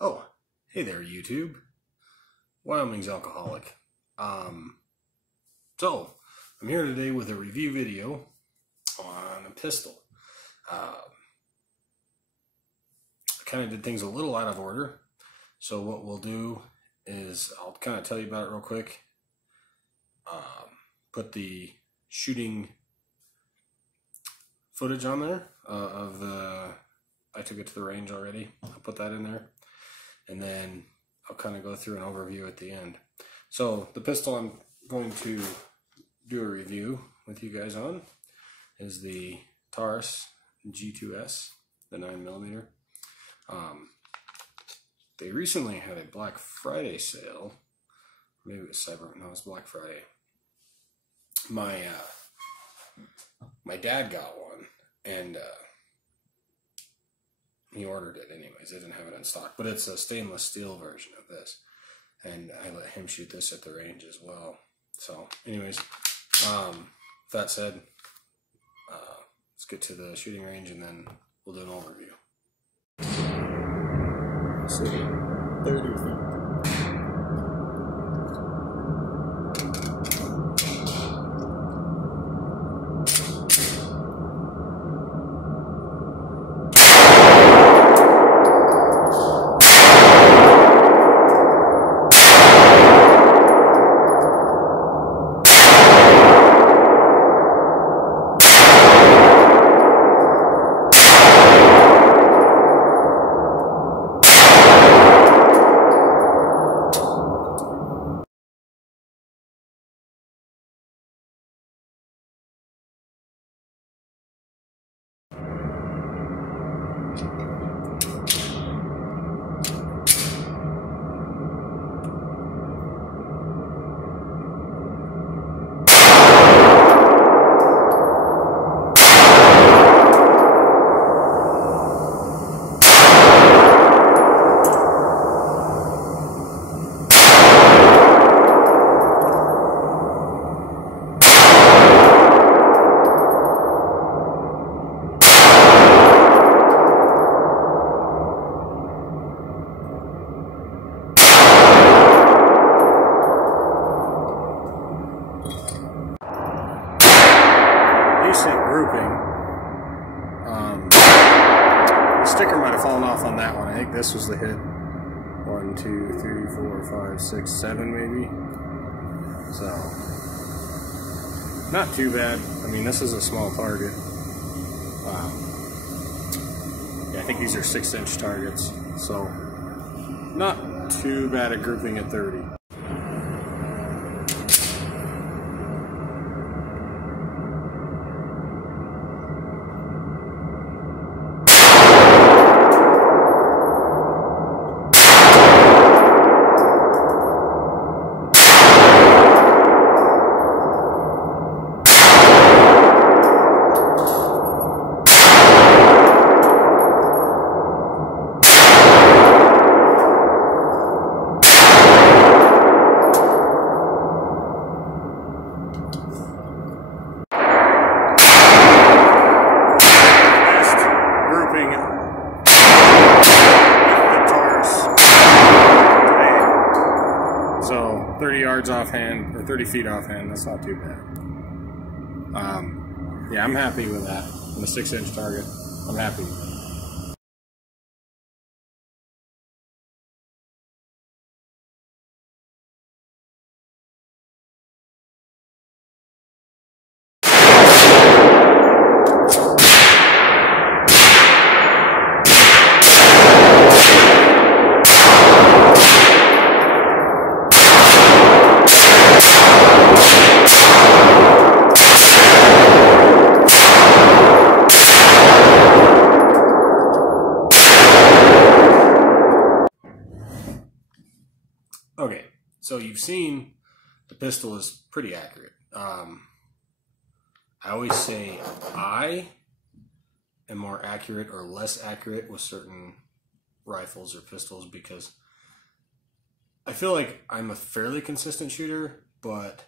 Oh, hey there, YouTube. Wyoming's Alcoholic. So, I'm here today with a review video on a pistol. I kind of did things a little out of order. So what we'll do is I'll kind of tell you about it real quick. Put the shooting footage on there I took it to the range already. I'll put that in there. And then I'll kind of go through an overview at the end. So the pistol I'm going to do a review with you guys on is the Taurus G2S, the 9mm. They recently had a Black Friday sale. Maybe it was it was Black Friday. My dad got one, and he ordered it anyways. They didn't have it in stock, but it's a stainless steel version of this, and I let him shoot this at the range as well. So anyways, that said, let's get to the shooting range and then we'll do an overview. So 30 feet. Decent grouping. The sticker might have fallen off on that one. I think this was the hit. 1, 2, 3, 4, 5, 6, 7 maybe. So, not too bad. I mean, this is a small target. Yeah, I think these are 6-inch targets. So, not too bad at grouping at 30. So 30 yards offhand, or 30 feet offhand, that's not too bad. Yeah, I'm happy with that. On a 6-inch target, I'm happy with that. Okay, so you've seen the pistol is pretty accurate. I always say I am more accurate or less accurate with certain rifles or pistols because I feel like I'm a fairly consistent shooter, but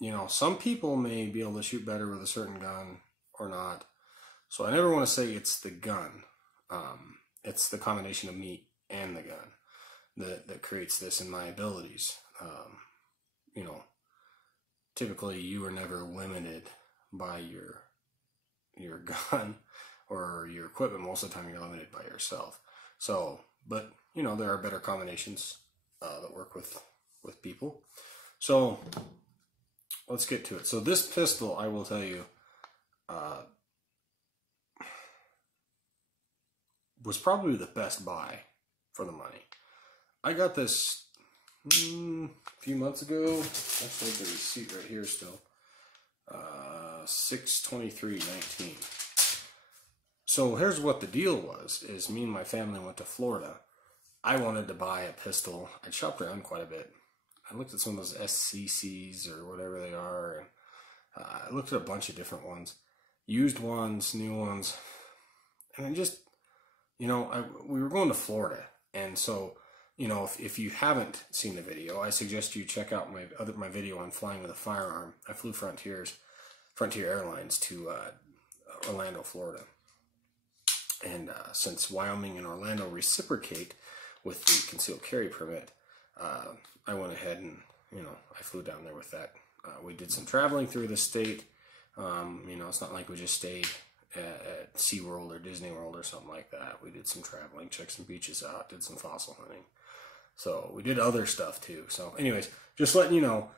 you know, some people may be able to shoot better with a certain gun or not. So I never want to say it's the gun. It's the combination of me and the gun that creates this in my abilities. You know, typically you are never limited by your gun or your equipment. Most of the time you're limited by yourself. So, but you know, there are better combinations that work with people. So let's get to it. So this pistol, I will tell you, was probably the best buy for the money. I got this a few months ago. Actually, the receipt right here still. 6/23/19. So here's what the deal was: is me and my family went to Florida. I wanted to buy a pistol. I shopped around quite a bit. I looked at some of those SCCs or whatever they are, and I looked at a bunch of different ones, used ones, new ones, and I just, you know, we were going to Florida, and so, you know, if you haven't seen the video, I suggest you check out my video on flying with a firearm. I flew Frontier Airlines to Orlando, Florida, and since Wyoming and Orlando reciprocate with the concealed carry permit, I went ahead and, you know, I flew down there with that. We did some traveling through the state. You know, it's not like we just stayed at SeaWorld or Disney World or something like that. We did some traveling, checked some beaches out, did some fossil hunting. So we did other stuff too. So anyways, just letting you know,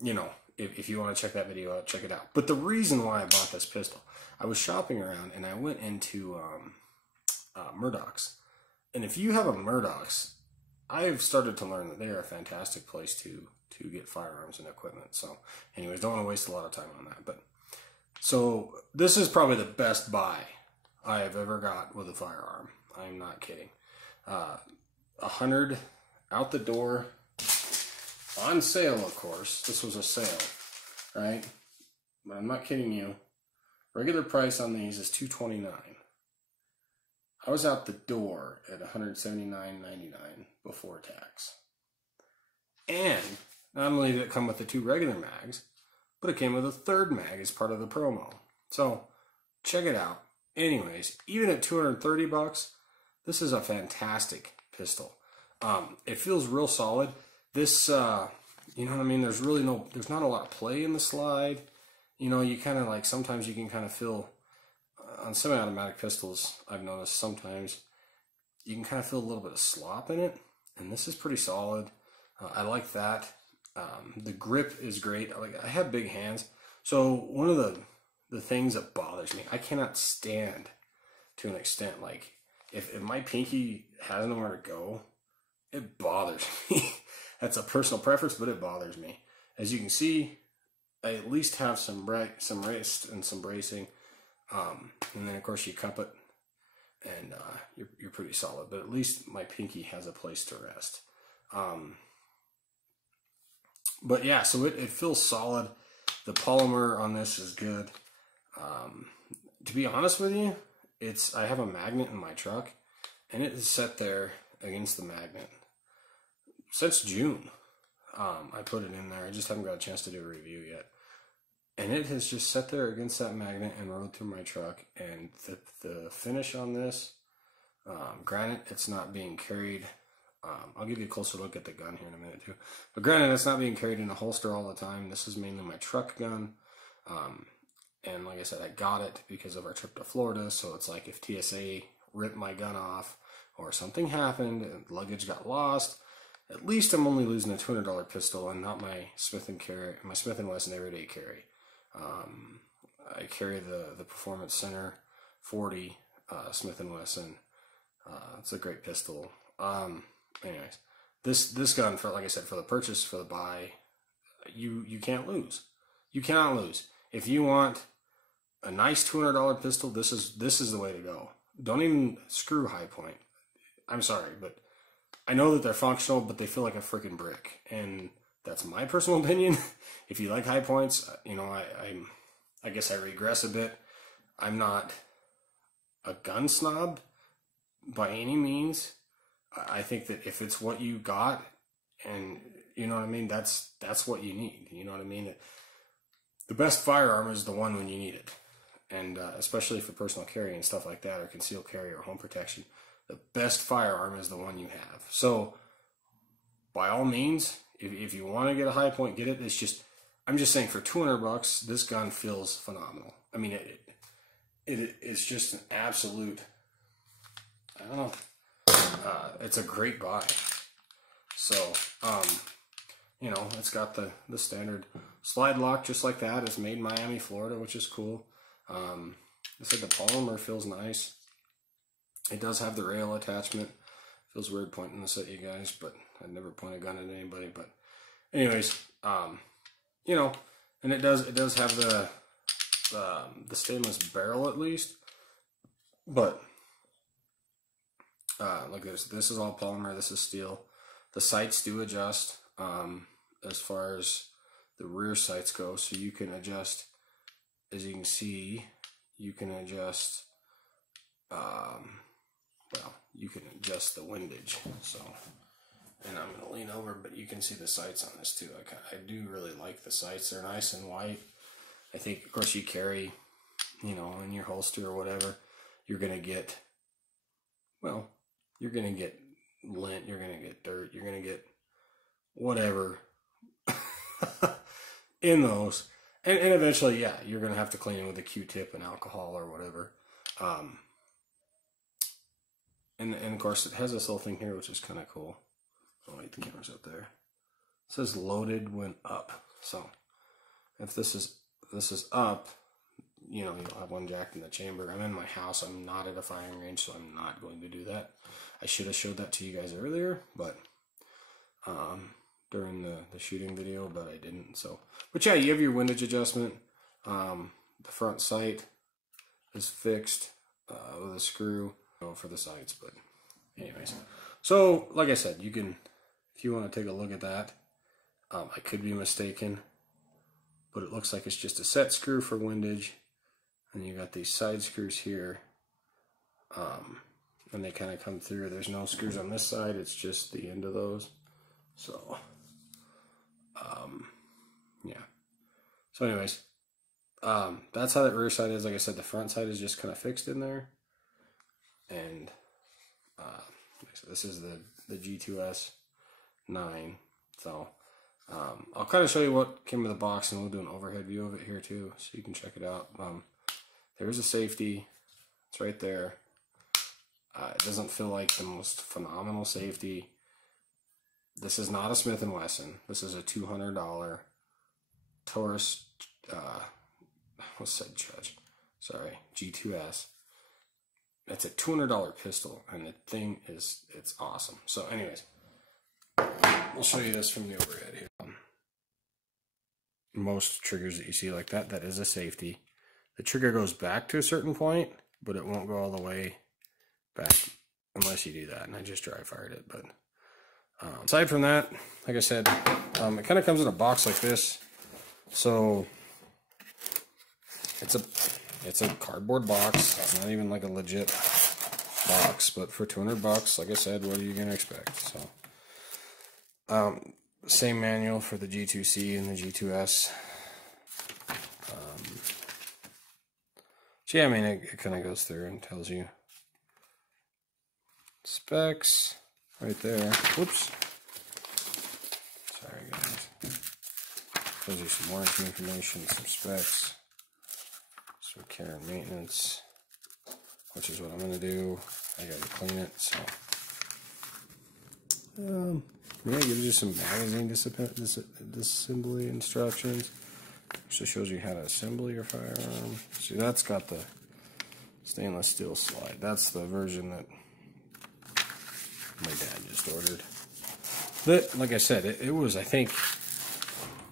you know, if you want to check that video out, check it out. But the reason why I bought this pistol, I was shopping around and I went into Murdoch's. And if you have a Murdoch's, I have started to learn that they are a fantastic place to get firearms and equipment. So anyways, don't want to waste a lot of time on that. But so this is probably the best buy I have ever got with a firearm. I'm not kidding. 100 out the door, on sale, of course. This was a sale, right? But I'm not kidding you. Regular price on these is $229. I was out the door at $179.99 before tax. And not only did it come with the 2 regular mags, but it came with a 3rd mag as part of the promo. So check it out. Anyways, even at $230, this is a fantastic pistol. It feels real solid. This, you know what I mean? There's not a lot of play in the slide. You know, you kind of like, sometimes you can kind of feel, on semi-automatic pistols, I've noticed sometimes you can kind of feel a little bit of slop in it, and this is pretty solid. I like that. The grip is great. I have big hands, so one of the things that bothers me, I cannot stand, to an extent, like if my pinky has nowhere to go, it bothers me. That's a personal preference, but it bothers me. As you can see, I at least have some wrist and some bracing. And then of course you cup it, and you're pretty solid. But at least my pinky has a place to rest. But yeah, so it feels solid. The polymer on this is good. To be honest with you, I have a magnet in my truck, and it is set there against the magnet since June. I put it in there. I just haven't got a chance to do a review yet. And it has just sat there against that magnet and rode through my truck. And the finish on this, granted, it's not being carried. I'll give you a closer look at the gun here in a minute too. But granted, it's not being carried in a holster all the time. This is mainly my truck gun. And like I said, I got it because of our trip to Florida. So it's like if TSA ripped my gun off or something happened and luggage got lost, at least I'm only losing a $200 pistol and not my Smith & Wesson everyday carry. I carry the Performance Center 40 Smith & Wesson. It's a great pistol. Anyways, this gun, for, like I said, for the purchase, for the buy, you can't lose. You cannot lose. If you want a nice $200 pistol, this is the way to go. Don't even screw High Point. I'm sorry, but I know that they're functional, but they feel like a freaking brick, and that's my personal opinion. If you like High Points, you know, I guess I regress a bit. I'm not a gun snob by any means. I think that if it's what you got, and you know what I mean, that's what you need. You know what I mean? The best firearm is the one when you need it. and especially for personal carry and stuff like that, or concealed carry or home protection, the best firearm is the one you have. So by all means, if you want to get a high point, get it. It's just, I'm just saying, for $200, this gun feels phenomenal. I mean, it's just an absolute, I don't know, it's a great buy. So, you know, it's got the standard slide lock just like that. It's made in Miami, Florida, which is cool. I said the polymer feels nice. It does have the rail attachment. Feels weird pointing this at you guys, but I'd never point a gun at anybody. But anyways, you know, and it does have the stainless barrel at least. But look at this. This is all polymer. This is steel. The sights do adjust as far as the rear sights go, so you can adjust. As you can see, you can adjust. Well, you can adjust the windage. So, and I'm going to lean over, but you can see the sights on this too. I do really like the sights. They're nice and white. I think, of course, you carry, you know, in your holster or whatever, you're going to get, well, you're going to get lint, you're going to get dirt, you're going to get whatever in those. And eventually, yeah, you're going to have to clean it with a Q-tip and alcohol or whatever. And of course, it has this little thing here, which is kind of cool. Oh, wait, the camera's up there. It says loaded when up. So if this is up, you know, you'll have one jacked in the chamber. I'm in my house. I'm not at a firing range, so I'm not going to do that. I should have showed that to you guys earlier, but during the shooting video, but I didn't. So, but yeah, you have your windage adjustment. The front sight is fixed with a screw for the sights. But anyways, so like I said, you can, if you want to take a look at that, I could be mistaken, but it looks like it's just a set screw for windage, and you got these side screws here, and they kind of come through. There's no screws on this side, it's just the end of those. So yeah, so anyways, that's how that rear side is. Like I said, the front side is just kind of fixed in there. And so this is the G2S 9. So I'll kind of show you what came with the box, and we'll do an overhead view of it here too, so you can check it out. There's a safety. It's right there. It doesn't feel like the most phenomenal safety. This is not a Smith & Wesson. This is a $200 Taurus, G2S. It's a $200 pistol, and the thing is, it's awesome. So anyways, we'll show you this from the overhead here. Most triggers that you see like that, that is a safety. The trigger goes back to a certain point, but it won't go all the way back unless you do that, and I just dry fired it. But aside from that, like I said, it kind of comes in a box like this. So it's a cardboard box. It's not even like a legit box, but for $200, like I said, what are you gonna expect? So same manual for the G2C and the G2S. So yeah, I mean, it kind of goes through and tells you specs right there. Whoops. Sorry, guys. Tells you some warranty information, some specs, some care and maintenance, which is what I'm gonna do. I gotta clean it, so yeah, it gives you some magazine disassembly instructions. Actually shows you how to assemble your firearm. See, that's got the stainless steel slide. That's the version that my dad just ordered. But like I said, it was, I think,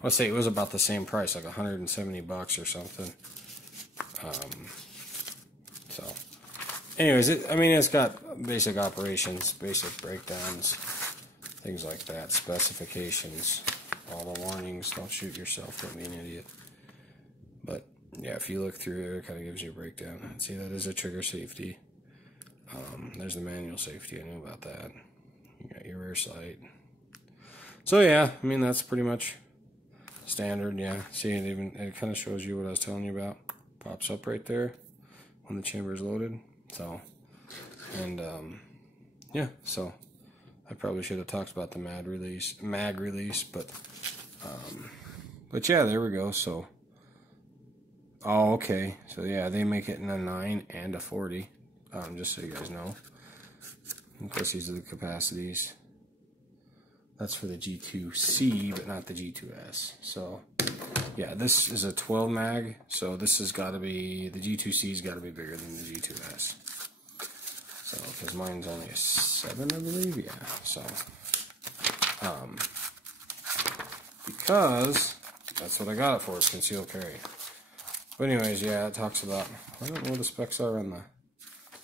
let's say it was about the same price, like $170 or something. So anyways, I mean, it's got basic operations, basic breakdowns, things like that, specifications, all the warnings, don't shoot yourself, don't be an idiot. But yeah, if you look through there, it kind of gives you a breakdown. See, that is a trigger safety. There's the manual safety, I knew about that. You got your rear sight. So yeah, I mean, that's pretty much standard. Yeah, see, it kind of shows you what I was telling you about. pops up right there when the chamber is loaded. So, and yeah, so I probably should have talked about the mag release, but yeah, there we go. So, oh, okay, so yeah, they make it in a 9 and a 40, just so you guys know. Of course, these are the capacities. That's for the G2C, but not the G2S. So, yeah, this is a 12 mag, so this has got to be, the G2C's got to be bigger than the G2S. So, because mine's only a 7, I believe, yeah. So, because that's what I got it for, it's concealed carry. But anyways, yeah, it talks about, I don't know what the specs are on the,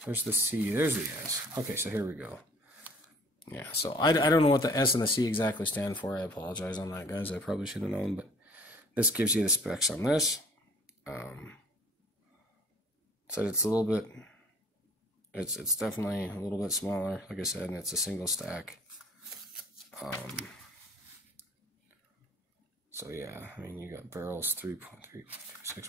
there's the C, there's the S. Okay, so here we go. Yeah, so I don't know what the S and the C exactly stand for. I apologize on that, guys. I probably should have known, but this gives you the specs on this. So it's a little bit, it's definitely a little bit smaller, like I said, and it's a single stack. So yeah, I mean, you got barrels 3.3, 6.2.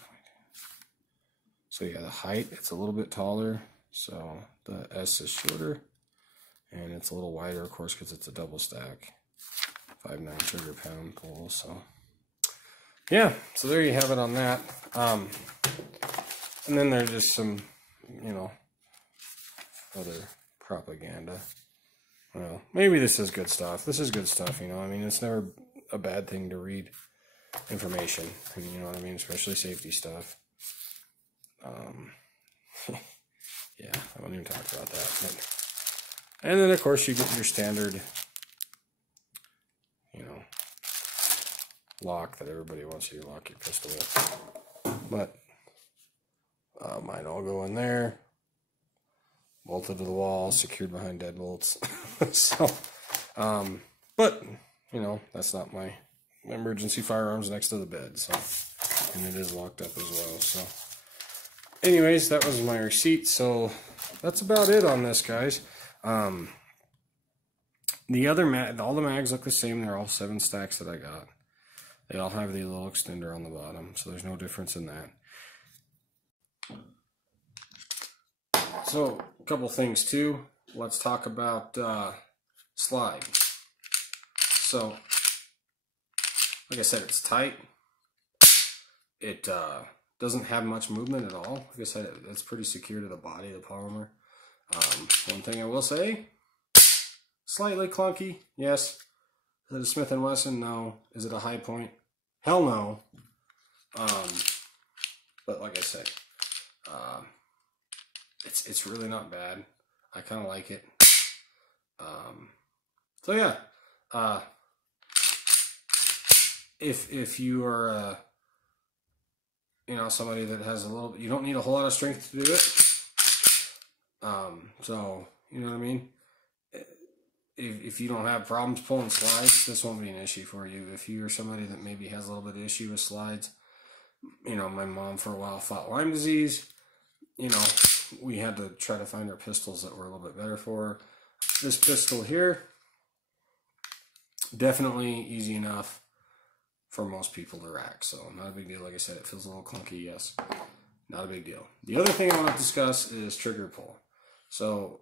So yeah, the height, it's a little bit taller. So the S is shorter. And it's a little wider, of course, because it's a double stack. 5.9 trigger pound pull, so. Yeah, so there you have it on that. And then there's just some, you know, other propaganda. Well, maybe this is good stuff. This is good stuff, you know. I mean, it's never a bad thing to read information. I mean, you know what I mean? Especially safety stuff. Yeah, I won't even talk about that. But, and then, of course, you get your standard, you know, lock that everybody wants you to lock your pistol with. But mine all go in there, bolted to the wall, secured behind deadbolts. So, but, you know, that's not my emergency firearms next to the bed. So, and it is locked up as well. So, anyways, that was my receipt. So, that's about it on this, guys. The other all the mags look the same. They're all 7 stacks that I got. They all have the little extender on the bottom, so there's no difference in that. So, a couple things too. Let's talk about slide. So, like I said, it's tight. It doesn't have much movement at all. Like I said, it's pretty secure to the body of the polymer. One thing I will say, slightly clunky, yes. Is it a Smith & Wesson? No. Is it a High Point? Hell no. But like I said, it's really not bad. I kind of like it. So yeah, if you are you know, somebody that has a little, you don't need a whole lot of strength to do it. So, you know what I mean? If you don't have problems pulling slides, this won't be an issue for you. If you're somebody that maybe has a little bit of issue with slides, you know, my mom for a while fought Lyme disease. You know, we had to try to find her pistols that were a little bit better for her. This pistol here, definitely easy enough for most people to rack. So, not a big deal. Like I said, it feels a little clunky, yes. Not a big deal. The other thing I want to discuss is trigger pull. So,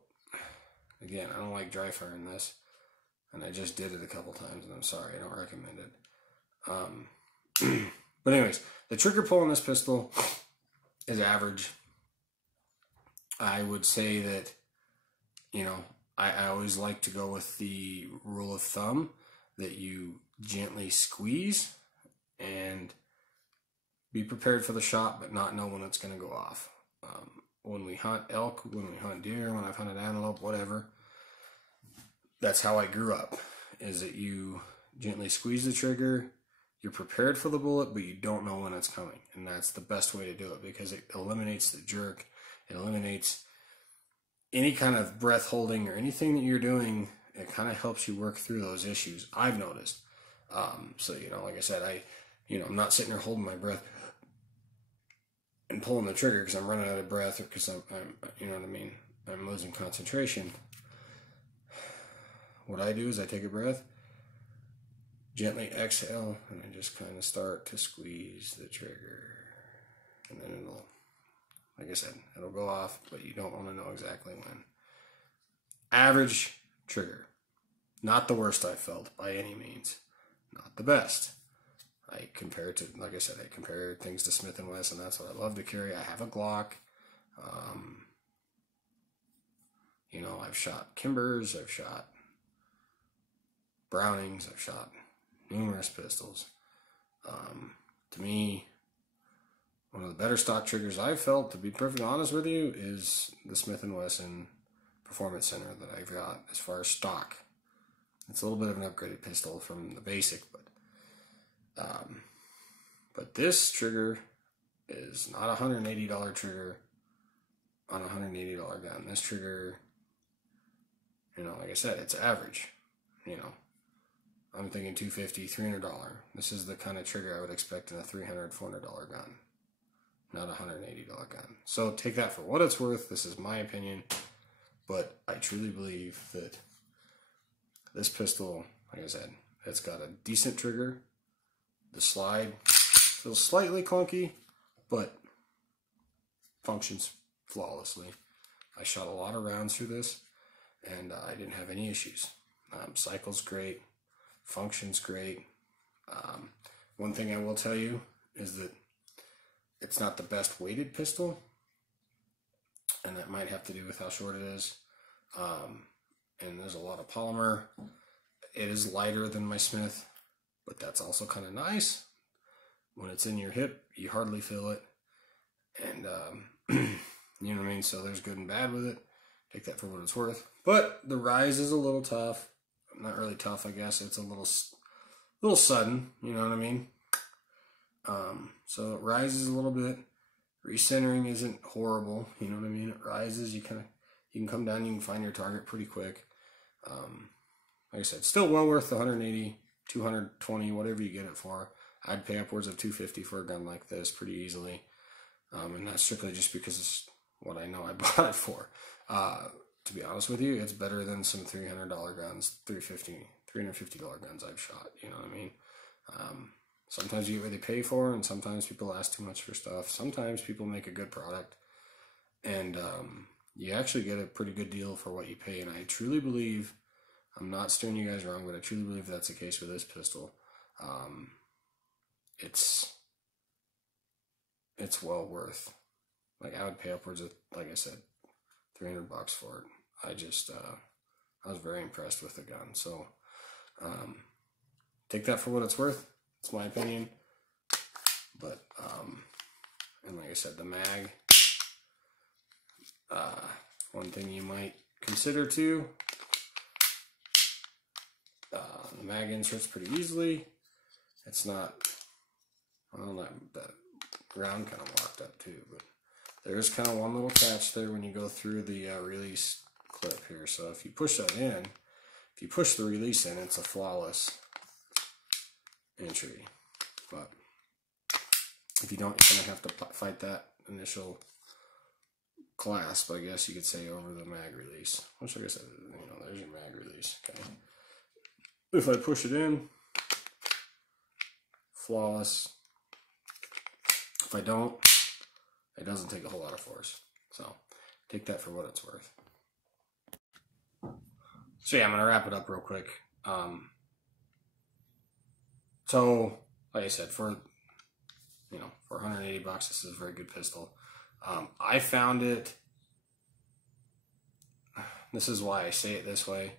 again, I don't like dry firing this, and I just did it a couple times, and I'm sorry, I don't recommend it. But anyways, the trigger pull on this pistol is average. I would say that, you know, I always like to go with the rule of thumb that you gently squeeze and be prepared for the shot, but not know when it's going to go off. When we hunt elk, when we hunt deer, when I've hunted antelope, whatever, that's how I grew up, is that you gently squeeze the trigger, you're prepared for the bullet, but you don't know when it's coming. And that's the best way to do it, because it eliminates the jerk. It eliminates any kind of breath holding or anything that you're doing. It kind of helps you work through those issues, I've noticed. So, you know, like I said, I'm not sitting there holding my breath and pulling the trigger because I'm running out of breath or because I'm, you know what I mean, I'm losing concentration. What I do is I take a breath, gently exhale, and I just kind of start to squeeze the trigger. And then it'll Like I said, it'll go off, but you don't want to know exactly when. Average trigger. Not the worst I've felt by any means. Not the best. I compare it to, like I said, I compare things to Smith & Wesson. That's what I love to carry. I have a Glock. You know, I've shot Kimbers. I've shot Brownings. I've shot numerous pistols. To me, one of the better stock triggers I've felt, to be perfectly honest with you, is the Smith & Wesson Performance Center that I've got as far as stock. It's a little bit of an upgraded pistol from the basic, but this trigger is not a $180 trigger on a $180 gun. This trigger, you know, like I said, it's average. You know, I'm thinking $250, $300. This is the kind of trigger I would expect in a $300, $400 gun, not a $180 gun. So take that for what it's worth. This is my opinion, but I truly believe that this pistol, like I said, it's got a decent trigger. The slide feels slightly clunky, but functions flawlessly. I shot a lot of rounds through this, and I didn't have any issues. Cycle's great, functions great. One thing I will tell you is that it's not the best weighted pistol, and that might have to do with how short it is. And there's a lot of polymer. It is lighter than my Smith, but that's also kind of nice. When it's in your hip, you hardly feel it. And, you know what I mean? So there's good and bad with it. Take that for what it's worth. But the rise is a little tough. Not really tough, I guess. It's a little sudden, you know what I mean? So it rises a little bit. Recentering isn't horrible, you know what I mean? It rises, you can come down, you can find your target pretty quick. Like I said, still well worth the 180, 220, whatever you get it for. I'd pay upwards of $250 for a gun like this pretty easily. And that's strictly just because it's what I know I bought it for. To be honest with you, it's better than some $300 guns, $350 guns I've shot, you know what I mean? Sometimes you get what they pay for, and sometimes people ask too much for stuff. Sometimes people make a good product, and you actually get a pretty good deal for what you pay. And I truly believe, I'm not steering you guys wrong, but I truly believe that's the case with this pistol. It's well worth. Like, I would pay upwards of, like I said, $300 for it. I was very impressed with the gun. So, take that for what it's worth. It's my opinion. But, and like I said, the mag, one thing you might consider too, the mag inserts pretty easily. It's not, well, that ground kind of locked up too, but there is kind of one little catch there when you go through the release clip here. So if you push that in, if you push the release in, it's a flawless entry. But if you don't, you're gonna have to fight that initial clasp, I guess you could say, over the mag release. Which, like I said, you know, there's your mag release. Okay. If I push it in, flawless. If I don't, it doesn't take a whole lot of force. So take that for what it's worth. So yeah, I'm gonna wrap it up real quick. So like I said, for $180, this is a very good pistol. I found it. This is why I say it this way.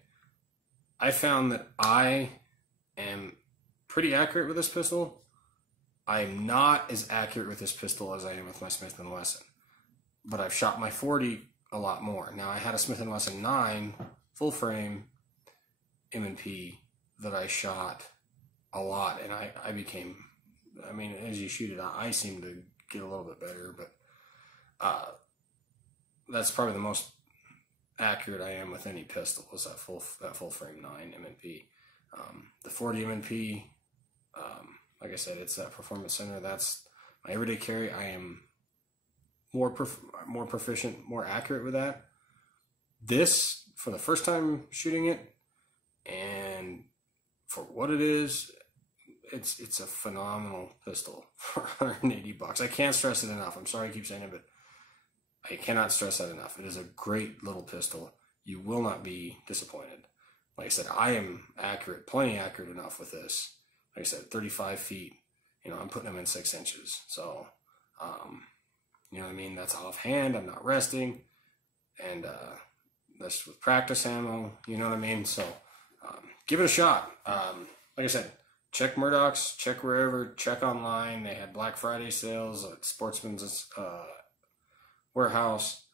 I found that I am pretty accurate with this pistol. I'm not as accurate with this pistol as I am with my Smith & Wesson. But I've shot my 40 a lot more. Now, I had a Smith & Wesson 9 full frame M&P that I shot a lot. And I became, I mean, as you shoot it, I seem to get a little bit better. But that's probably the most accurate I am with any pistol, is that full frame 9 M&P. The 40 M&P, like I said, it's that performance center. That's my everyday carry. I am more proficient, more accurate with that. This, for the first time shooting it, and for what it is, it's a phenomenal pistol for $180. I can't stress it enough. I'm sorry I keep saying it, but I cannot stress that enough. It is a great little pistol. You will not be disappointed. Like I said, I am accurate, plenty accurate enough with this. Like I said, 35 feet. You know, I'm putting them in 6 inches. So, you know what I mean? That's offhand. I'm not resting. And that's with practice ammo. You know what I mean? So, give it a shot. Like I said, check Murdoch's, check wherever, check online. They had Black Friday sales at Sportsman's Warehouse.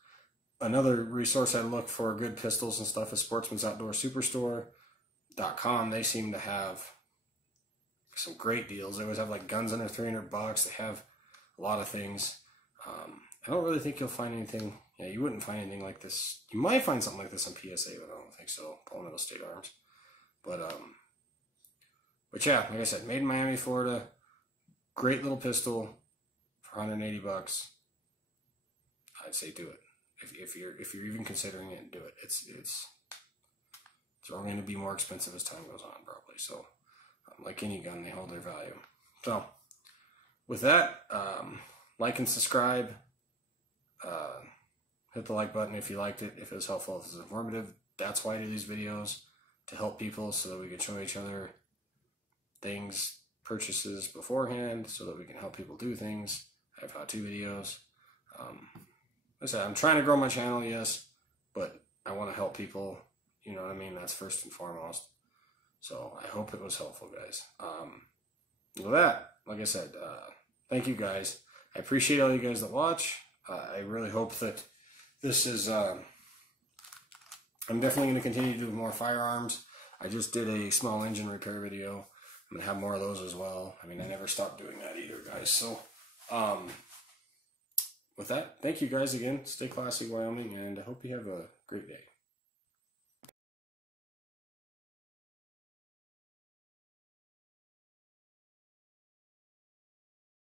Another resource I look for good pistols and stuff is Sportsman's Outdoor Superstore.com. They seem to have some great deals. They always have like guns under $300. They have a lot of things. I don't really think you'll find anything. Yeah, you wouldn't find anything like this. You might find something like this on PSA, but I don't think so. Palmetto State Arms. But yeah, like I said, made in Miami, Florida. Great little pistol for $180. I'd say do it. If you're even considering it, do it. It's only going to be more expensive as time goes on, probably. So, like any gun, they hold their value. So, with that, like and subscribe. Hit the like button if you liked it, if it was helpful, if it was informative. That's why I do these videos, to help people so that we can show each other things, purchases beforehand, so that we can help people do things. I have how-to videos. Like I said, I'm trying to grow my channel, yes, but I want to help people. You know what I mean? That's first and foremost. So I hope it was helpful, guys. With that, like I said, thank you guys. I appreciate all you guys that watch. I really hope that this is, I'm definitely going to continue to do more firearms. I just did a small engine repair video. I'm going to have more of those as well. I mean, I never stopped doing that either, guys. So, with that, thank you guys again. Stay classy, Wyoming, and I hope you have a great day.